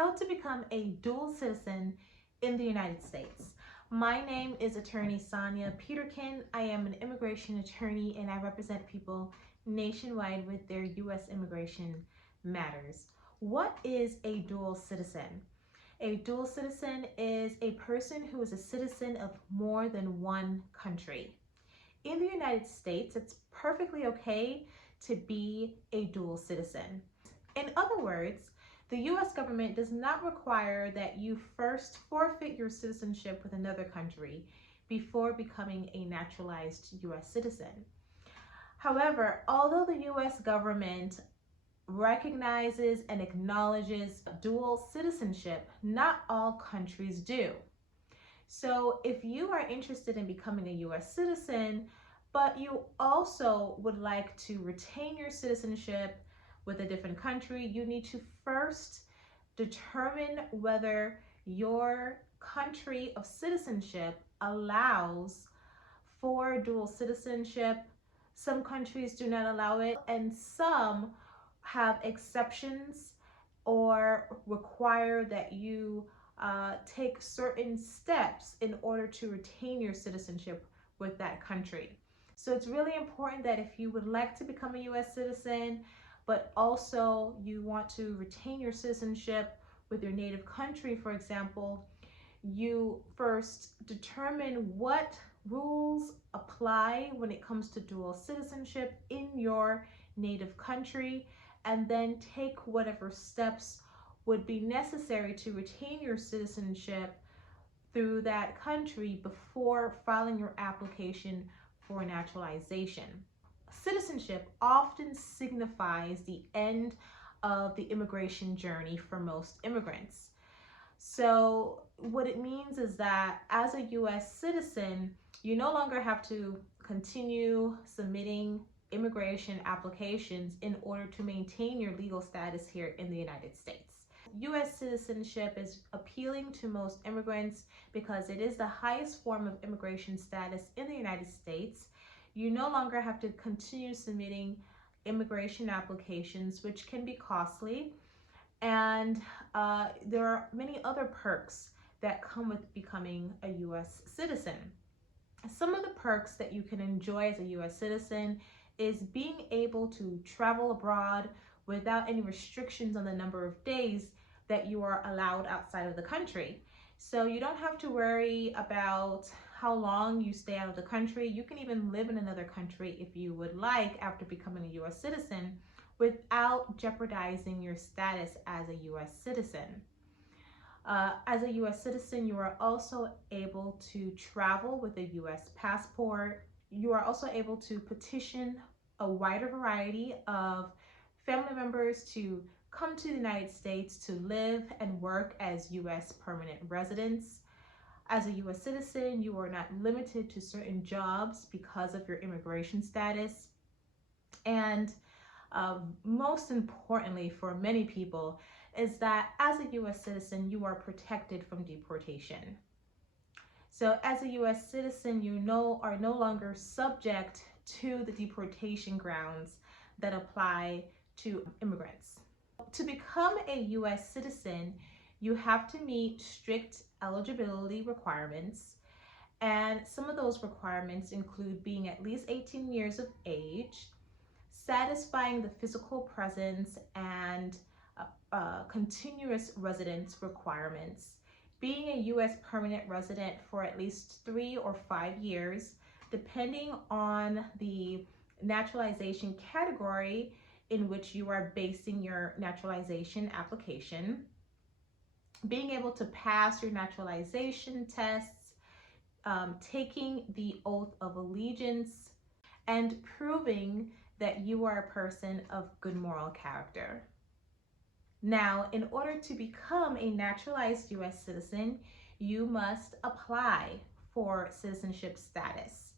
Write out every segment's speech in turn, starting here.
how to become a dual citizen in the United States. My name is attorney Sonia Peterkin. I am an immigration attorney and I represent people nationwide with their U.S. immigration matters. What is a dual citizen? A dual citizen is a person who is a citizen of more than one country. In the United States, it's perfectly okay to be a dual citizen. In other words, the U.S. government does not require that you first forfeit your citizenship with another country before becoming a naturalized U.S. citizen. However, although the U.S. government recognizes and acknowledges dual citizenship, not all countries do. So if you are interested in becoming a U.S. citizen, but you also would like to retain your citizenship with a different country, you need to first determine whether your country of citizenship allows for dual citizenship. Some countries do not allow it, and some have exceptions or require that you take certain steps in order to retain your citizenship with that country. So it's really important that if you would like to become a U.S. citizen, but also you want to retain your citizenship with your native country, for example, you first determine what rules apply when it comes to dual citizenship in your native country, and then take whatever steps would be necessary to retain your citizenship through that country before filing your application for naturalization. Citizenship often signifies the end of the immigration journey for most immigrants. So what it means is that as a U.S. citizen, you no longer have to continue submitting immigration applications in order to maintain your legal status here in the United States. U.S. citizenship is appealing to most immigrants because it is the highest form of immigration status in the United States. You no longer have to continue submitting immigration applications, which can be costly. And there are many other perks that come with becoming a U.S. citizen. Some of the perks that you can enjoy as a U.S. citizen is being able to travel abroad without any restrictions on the number of days that you are allowed outside of the country. So you don't have to worry about how long you stay out of the country. You can even live in another country if you would like after becoming a U.S. citizen without jeopardizing your status as a U.S. citizen. As a U.S. citizen, you are also able to travel with a U.S. passport. You are also able to petition a wider variety of family members to come to the United States to live and work as U.S. permanent residents. As a U.S. citizen, you are not limited to certain jobs because of your immigration status. And most importantly for many people is that as a U.S. citizen, you are protected from deportation. So as a U.S. citizen, you are no longer subject to the deportation grounds that apply to immigrants. To become a U.S. citizen, you have to meet strict eligibility requirements. And some of those requirements include being at least 18 years of age, satisfying the physical presence and continuous residence requirements, being a U.S. permanent resident for at least 3 or 5 years, depending on the naturalization category in which you are basing your naturalization application, being able to pass your naturalization tests, taking the oath of allegiance, and proving that you are a person of good moral character. Now, in order to become a naturalized U.S. citizen, you must apply for citizenship status.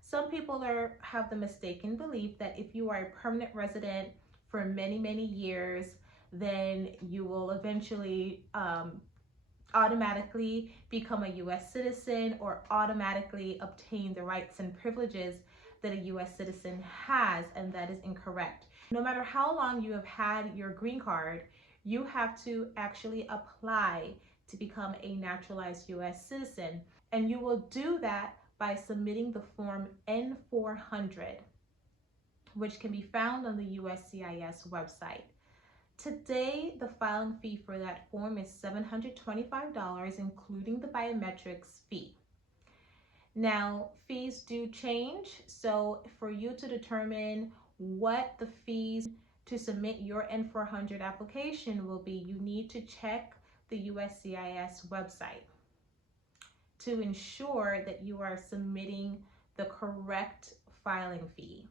Some people have the mistaken belief that if you are a permanent resident for many, many years, then you will eventually automatically become a U.S. citizen or automatically obtain the rights and privileges that a U.S. citizen has, and that is incorrect. No matter how long you have had your green card, you have to actually apply to become a naturalized U.S. citizen. And you will do that by submitting the form N400, which can be found on the USCIS website. Today, the filing fee for that form is $725, including the biometrics fee. Now, fees do change, so for you to determine what the fees to submit your N400 application will be, you need to check the USCIS website to ensure that you are submitting the correct filing fee.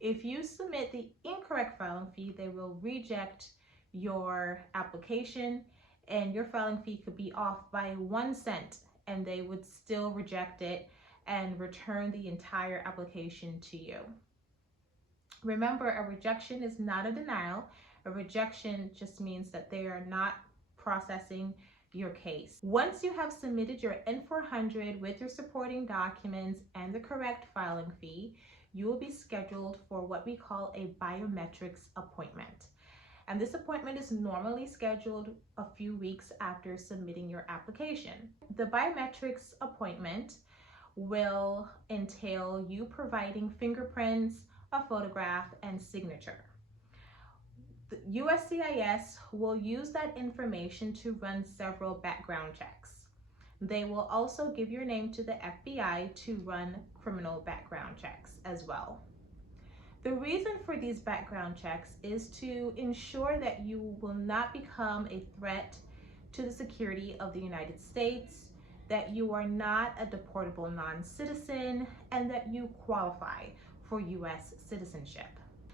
If you submit the incorrect filing fee, they will reject your application, and your filing fee could be off by 1 cent, and they would still reject it and return the entire application to you. Remember, a rejection is not a denial. A rejection just means that they are not processing your case. Once you have submitted your N400 with your supporting documents and the correct filing fee, you will be scheduled for what we call a biometrics appointment. And this appointment is normally scheduled a few weeks after submitting your application. The biometrics appointment will entail you providing fingerprints, a photograph, and signature. The USCIS will use that information to run several background checks. They will also give your name to the FBI to run criminal background checks as well. The reason for these background checks is to ensure that you will not become a threat to the security of the United States, that you are not a deportable non-citizen, and that you qualify for U.S. citizenship.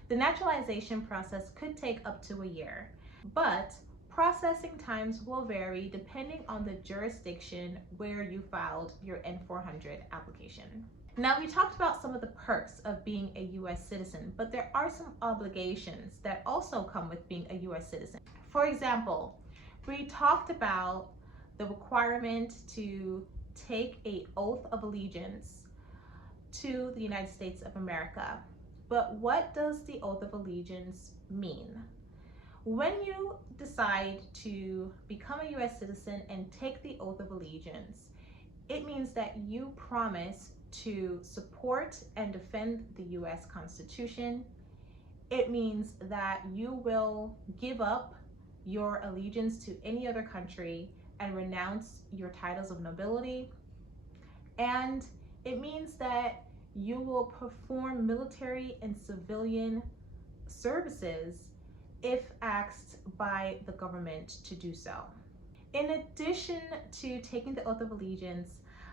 The naturalization process could take up to a year, but processing times will vary depending on the jurisdiction where you filed your N400 application. Now, we talked about some of the perks of being a U.S. citizen, but there are some obligations that also come with being a U.S. citizen. For example, we talked about the requirement to take an oath of allegiance to the United States of America. But what does the oath of allegiance mean? When you decide to become a U.S. citizen and take the oath of allegiance, it means that you promise to support and defend the U.S. Constitution. It means that you will give up your allegiance to any other country and renounce your titles of nobility. And it means that you will perform military and civilian services if asked by the government to do so. In addition to taking the oath of allegiance,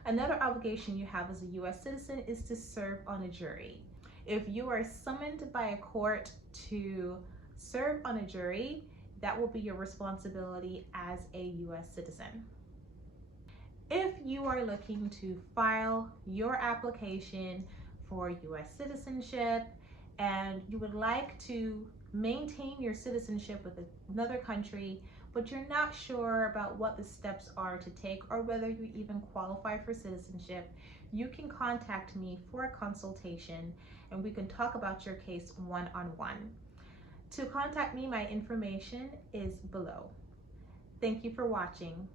another obligation you have as a U.S. citizen is to serve on a jury. If you are summoned by a court to serve on a jury, that will be your responsibility as a U.S. citizen. If you are looking to file your application for U.S. citizenship and you would like to maintain your citizenship with another country, but you're not sure about what the steps are to take or whether you even qualify for citizenship, you can contact me for a consultation and we can talk about your case one-on-one. To contact me, my information is below. Thank you for watching.